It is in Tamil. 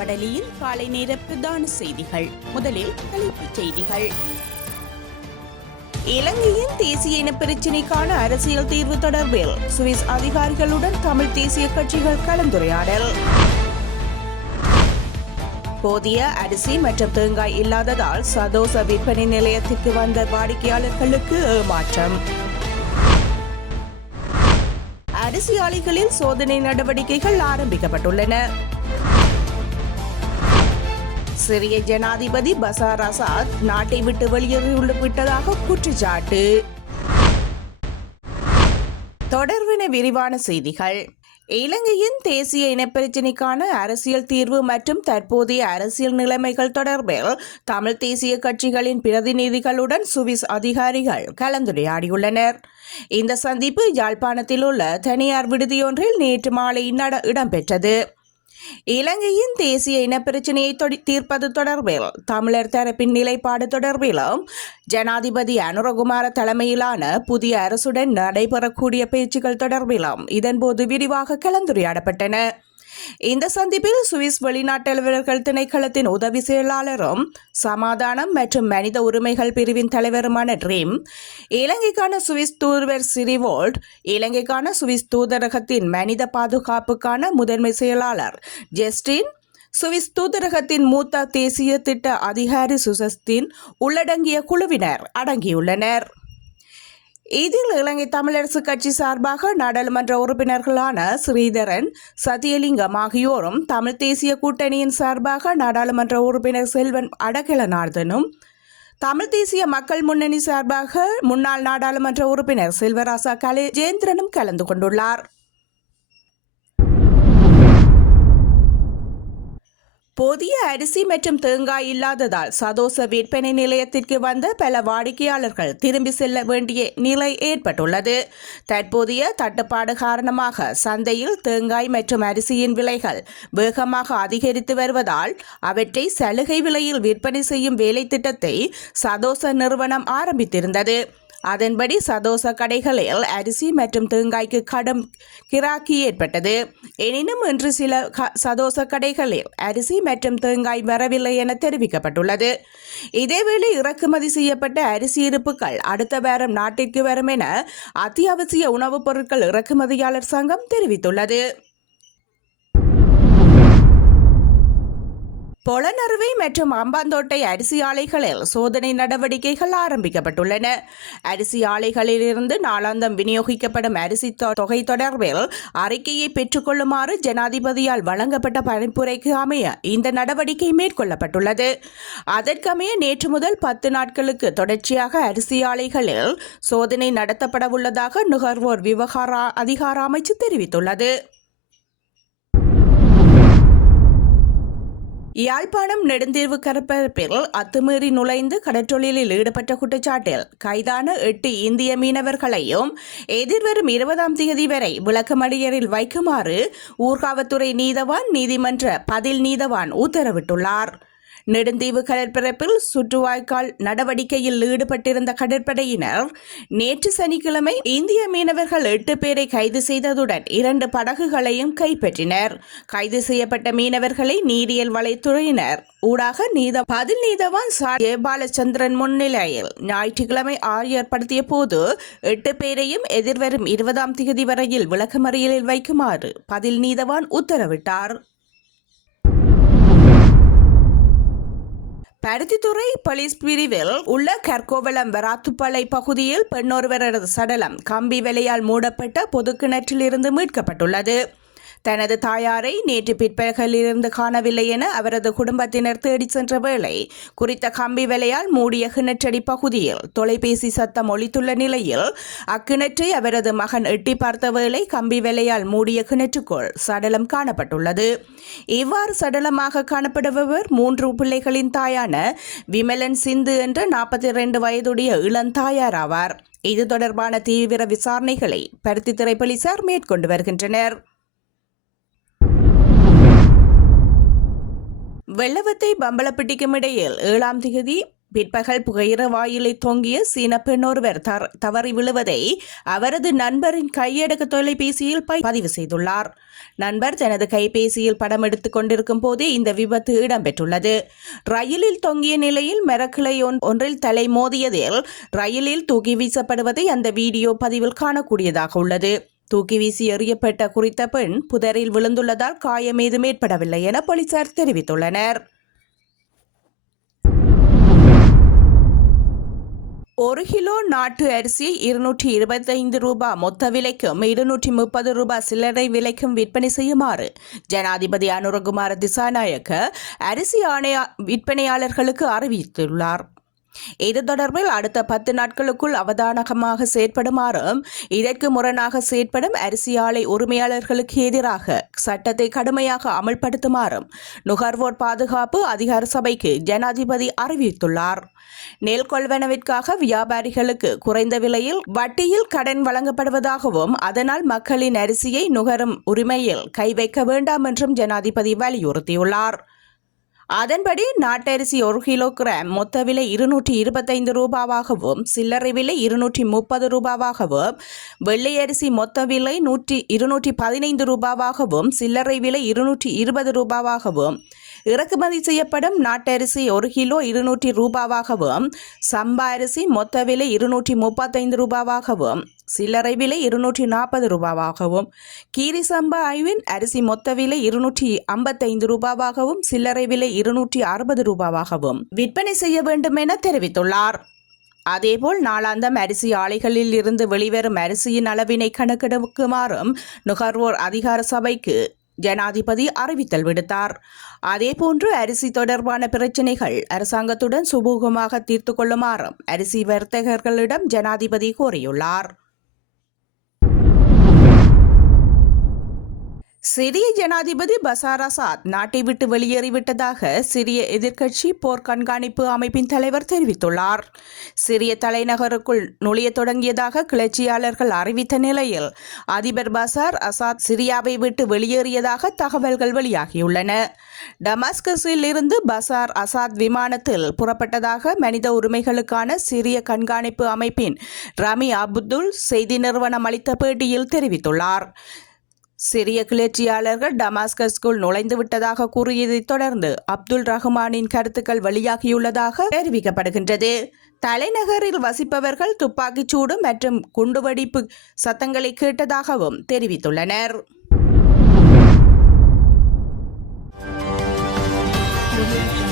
வடலியில் காலை நேர பிரதான செய்திகள். முதலில் தலைப்புச் செய்திகள். இலங்கையின் தேசிய இன பிரச்சினைக்கான அரசியல் தீர்வு தொடர்பில் சுவிஸ் அதிகாரிகளுடன் தமிழ் தேசிய கட்சிகள் கலந்துரையாடல். போதிய அரிசி மற்றும் தேங்காய் இல்லாததால் சதோச விற்பனை நிலையத்திற்கு வந்த வாடிக்கையாளர்களுக்கு ஏமாற்றம். அரிசி ஆலைகளில் சோதனை நடவடிக்கைகள் ஆரம்பிக்கப்பட்டுள்ளன. சிறிய ஜனாதிபதி பசார் அசாத் நாட்டை விட்டு வெளியேறி விட்டதாக குற்றச்சாட்டு. தொடர்பின விரிவான செய்திகள். இலங்கையின் தேசிய இனப்பிரச்சினைக்கான அரசியல் தீர்வு மற்றும் தற்போதைய அரசியல் நிலைமைகள் தொடர்பில் தமிழ் தேசிய கட்சிகளின் பிரதிநிதிகளுடன் சுவிஸ் அதிகாரிகள் கலந்துரையாடியுள்ளனர். இந்த சந்திப்பு யாழ்ப்பாணத்தில் உள்ள தனியார் விடுதியொன்றில் நேற்று மாலை நட இடம்பெற்றது. இலங்கையின் தேசிய இனப்பிரச்சினையை தொடி- தீர்ப்பது தொடர்பில் தமிழர் தரப்பின் நிலைப்பாடு தொடர்பிலும் ஜனாதிபதி அனுரகுமார தலைமையிலான புதிய அரசுடன் நடைபெறக்கூடிய பேச்சுக்கள் தொடர்பிலும் இதன்போது விரிவாக கலந்துரையாடப்பட்டன. இந்த சந்திப்பில் சுவிஸ் வெளிநாட்டலைவர்கள் திணைக்களத்தின் உதவி செயலாளரும் சமாதானம் மற்றும் மனித உரிமைகள் பிரிவின் தலைவருமான ட்ரீம் இலங்கைக்கான சுவிஸ் தூதுவர் சிரிவோல்ட் இலங்கைக்கான சுவிஸ் தூதரகத்தின் மனித பாதுகாப்புக்கான முதன்மை செயலாளர் ஜெஸ்டின் சுவிஸ் தூதரகத்தின் மூத்த தேசிய திட்ட அதிகாரி சுசஸ்தின் உள்ளடங்கிய குழுவினர் அடங்கியுள்ளனர். இதில் இலங்கை தமிழரசு கட்சி சார்பாக நாடாளுமன்ற உறுப்பினர்களான ஸ்ரீதரன் சத்தியலிங்கம் ஆகியோரும் தமிழ் தேசிய கூட்டணியின் சார்பாக நாடாளுமன்ற உறுப்பினர் செல்வன் அடகிலநாதனும் தமிழ் தேசிய மக்கள் முன்னணி சார்பாக முன்னாள் நாடாளுமன்ற உறுப்பினர் செல்வராசா கலேஜேந்திரனும் கலந்து கொண்டுள்ளார். போதிய அரிசி மற்றும் தேங்காய் இல்லாததால் சதோச விற்பனை நிலையத்திற்கு வந்த பல வாடிக்கையாளர்கள் திரும்பி செல்ல வேண்டிய நிலை ஏற்பட்டுள்ளது. தற்போதைய தட்டுப்பாடு காரணமாக சந்தையில் தேங்காய் மற்றும் அரிசியின் விலைகள் வேகமாக அதிகரித்து வருவதால் அவற்றை சலுகை விலையில் விற்பனை செய்யும் வேலை திட்டத்தை சதோச நிறுவனம் ஆரம்பித்திருந்தது. அதன்படி சதோச கடைகளில் அரிசி மற்றும் தேங்காய்க்கு கடும் கிராக்கி ஏற்பட்டது. எனினும் இன்று சில க- சதோச கடைகளில் அரிசி மற்றும் தேங்காய் வரவில்லை என தெரிவிக்கப்பட்டுள்ளது. இதேவேளை இறக்குமதி செய்யப்பட்ட அரிசி இருப்புகள் அடுத்த வாரம் நாட்டிற்கு வரும் என அத்தியாவசிய உணவுப் பொருட்கள் இறக்குமதியாளர் சங்கம் தெரிவித்துள்ளது. பொலனறுவை மற்றும் அம்பாந்தோட்டை அரிசி ஆலைகளில் சோதனை நடவடிக்கைகள் ஆரம்பிக்கப்பட்டுள்ளன. அரிசி ஆலைகளிலிருந்து நாளாந்தம் விநியோகிக்கப்படும் அரிசி தொ- தொகை தொடர்பில் அறிக்கையை பெற்றுக்கொள்ளுமாறு ஜனாதிபதியால் வழங்கப்பட்ட பரிந்துரைக்கு அமைய இந்த நடவடிக்கை மேற்கொள்ளப்பட்டுள்ளது. அதற்கமைய நேற்று முதல் பத்து நாட்களுக்கு தொடர்ச்சியாக அரிசி ஆலைகளில் சோதனை நடத்தப்படவுள்ளதாக நுகர்வோர் விவகார அதிகார அமைச்சு தெரிவித்துள்ளது. யாழ்ப்பாணம் நெடுந்தீர்வு கடற்பரப்பில் அத்துமீறி நுழைந்து கடற்றொழிலில் ஈடுபட்ட குற்றச்சாட்டில் கைதான எட்டு இந்திய மீனவர்களையும் எதிர்வரும் இருபதாம் தேதி வரை விளக்கமடியரில் வைக்குமாறு ஊர்காவத்துறை நீதவான் நீதிமன்ற பதில் நீதவான் உத்தரவிட்டுள்ளார். நெடுந்தீவு கடற்பரப்பில் சுற்றுவாய்க்கால் நடவடிக்கையில் ஈடுபட்டிருந்த கடற்படையினர் நேற்று சனிக்கிழமை இந்திய மீனவர்கள் எட்டு பேரை கைது செய்ததுடன் இரண்டு படகுகளையும் கைப்பற்றினர். கைது செய்யப்பட்ட மீனவர்களை நீரியல் வலைத்துறையினர் ஊடாக நீத பதில் நீதவான் சா ஜெயபாலச்சந்திரன் முன்னிலையில் ஞாயிற்றுக்கிழமை ஆயர்படுத்திய போது எட்டு பேரையும் எதிர்வரும் இருபதாம் தேதி வரையில் விளக்கமறியலில் வைக்குமாறு பதில் நீதவான் உத்தரவிட்டார். பருத்தித்துறை போலீஸ் பிரிவில் உள்ள கர்கோவளம் வராத்துப்பளை பகுதியில் பெண்ணொருவரது சடலம் கம்பி வேலையால் மூடப்பட்ட பொது கிணற்றிலிருந்து மீட்கப்பட்டுள்ளது. தனது தாயாரை நேற்று பிற்பகலிலிருந்து காணவில்லை என அவரது குடும்பத்தினர் தேடிச் சென்ற வேளை குறித்த கம்பி வேலையால் மூடிய கிணற்றடி பகுதியில் தொலைபேசி சத்தம் ஒழித்துள்ள நிலையில் அக்கிணற்றை அவரது மகன் எட்டி பார்த்த வேளை கம்பி வேலையால் மூடிய கிணற்றுக்குள் சடலம் காணப்பட்டுள்ளது. இவ்வாறு சடலமாக காணப்படுபவர் மூன்று பிள்ளைகளின் தாயான விமலன் சிந்து என்ற நாற்பத்தி இரண்டு வயதுடைய இளந்தாயார் ஆவார். இது தொடர்பான தீவிர விசாரணைகளை பருத்தித்துறை போலீசார் மேற்கொண்டு வருகின்றனர். வெள்ளவத்தை பம்பலப்பட்டிக்கும் இடையில் ஏழாம் திகதி பிற்பகல் புகையிர வாயிலை தொங்கிய சீன பெண் ஒருவர் தவறி விழுவதை அவரது நண்பரின் கையடக்க தொலைபேசியில் பதிவு செய்துள்ளார். நண்பர் தனது கைபேசியில் படம் எடுத்துக் கொண்டிருக்கும் போதே இந்த விபத்து இடம்பெற்றுள்ளது. ரயிலில் தொங்கிய நிலையில் மரக்கிளை ஒன்- ஒன்றில் தலை மோதியதில் ரயிலில் தூக்கி வீசப்படுவதை அந்த வீடியோ பதிவில் காணக்கூடியதாக உள்ளது. தூக்கி வீசி எறியப்பட்ட குறித்த பெண் புதரில் விழுந்துள்ளதால் காயம் ஏதும் ஏற்படவில்லை என போலீசார் தெரிவித்துள்ளனர். ஒரு கிலோ நாட்டு அரிசி இருநூற்றி இருபத்தைந்து ரூபாய் மொத்த விலைக்கும் இருநூற்றி முப்பது ரூபாய் சில்லறை விலைக்கும் விற்பனை செய்யுமாறு ஜனாதிபதி அனுரகுமார திசாநாயக்க அரிசி ஆணைய விற்பனையாளர்களுக்கு அறிவித்துள்ளார். இது தொடர்பில் அடுத்த பத்து நாட்களுக்குள் அவதானகமாக செயற்படுமாறும் இதற்கு முரணாக செயற்படும் அரிசி ஆலை உரிமையாளர்களுக்கு எதிராக சட்டத்தை கடுமையாக அமல்படுத்துமாறும் நுகர்வோர் பாதுகாப்பு அதிகார சபைக்கு ஜனாதிபதி அறிவித்துள்ளார். நெல் கொள்வனவிற்காக வியாபாரிகளுக்கு குறைந்த விலையில் வட்டியில் கடன் வழங்கப்படுவதாகவும் அதனால் மக்களின் அரிசியை நுகரும் உரிமையில் கை வைக்க வேண்டாம் என்றும் ஜனாதிபதி வலியுறுத்தியுள்ளார். அதன்படி நாட்டரிசி ஒரு கிலோகிராம் மொத்த விலை இருநூற்றி இருபத்தைந்து ரூபாவாகவும் சில்லறை விலை இருநூற்றி முப்பது ரூபாவாகவும் வெள்ளை அரிசி மொத்த விலை நூற்றி இருநூற்றி பதினைந்து ரூபாவாகவும் சில்லறை விலை இருநூற்றி இருபது ரூபாவாகவும். இறக்குமதி செய்யப்படும் நாட்டரிசி ஒரு கிலோ இருநூற்றி ரூபாவாகவும் சம்பா அரிசி மொத்த விலை இருநூற்றி முப்பத்தைந்து ரூபாவாகவும் சில்லறை விலை இருநூற்றி நாற்பது ரூபாவாகவும். கீரி சம்பா ஐவின் அரிசி மொத்த விலை இருநூற்றி ஐம்பத்தைந்து ரூபாவாகவும் சில்லறை விலை இருநூற்றி அறுபது ரூபாவாகவும் விற்பனை செய்ய வேண்டும் என தெரிவித்துள்ளார். அதேபோல் நாளாந்தம் அரிசி ஆலைகளில் இருந்து வெளிவரும் அரிசியின் அளவினை கணக்கெடுக்குமாறும் நுகர்வோர் அதிகார சபைக்கு ஜனாதிபதி அறிவித்தல் விடுத்தார். அதேபோன்று அரிசி தொடர்பான பிரச்சினைகள் அரசாங்கத்துடன் சுமூகமாக தீர்த்து கொள்ளுமாறும் அரிசி வர்த்தகர்களிடம் ஜனாதிபதி கோரியுள்ளார். சிரிய ஜனாதிபதி பசார் அசாத் நாட்டை விட்டு வெளியேறிவிட்டதாக சிரிய எதிர்க்கட்சி போர் கண்காணிப்பு அமைப்பின் தலைவர் தெரிவித்துள்ளார். சிரிய தலைநகருக்குள் நுழைய தொடங்கியதாக கிளர்ச்சியாளர்கள் அறிவித்த நிலையில் அதிபர் பசார் அசாத் சிரியாவை விட்டு வெளியேறியதாக தகவல்கள் வெளியாகியுள்ளன. டமாஸ்கஸில் இருந்து பசார் அசாத் விமானத்தில் புறப்பட்டதாக மனித உரிமைகளுக்கான சிரிய கண்காணிப்பு அமைப்பின் ரமி அப்துல் செய்தி நிறுவனம் அளித்த பேட்டியில் தெரிவித்துள்ளார். சிரிய கிளர்ச்சியாளர்கள் டமாஸ்கஸ்குள் நுழைந்து விட்டதாக கூறியதைத் தொடர்ந்து அப்துல் ரஹ்மானின் கருத்துக்கள் வெளியாகியுள்ளதாக தெரிவிக்கப்படுகின்றது. தலைநகரில் வசிப்பவர்கள் துப்பாக்கிச் சூடு மற்றும் குண்டுவெடிப்பு சத்தங்களை கேட்டதாகவும் தெரிவித்துள்ளனர். Audio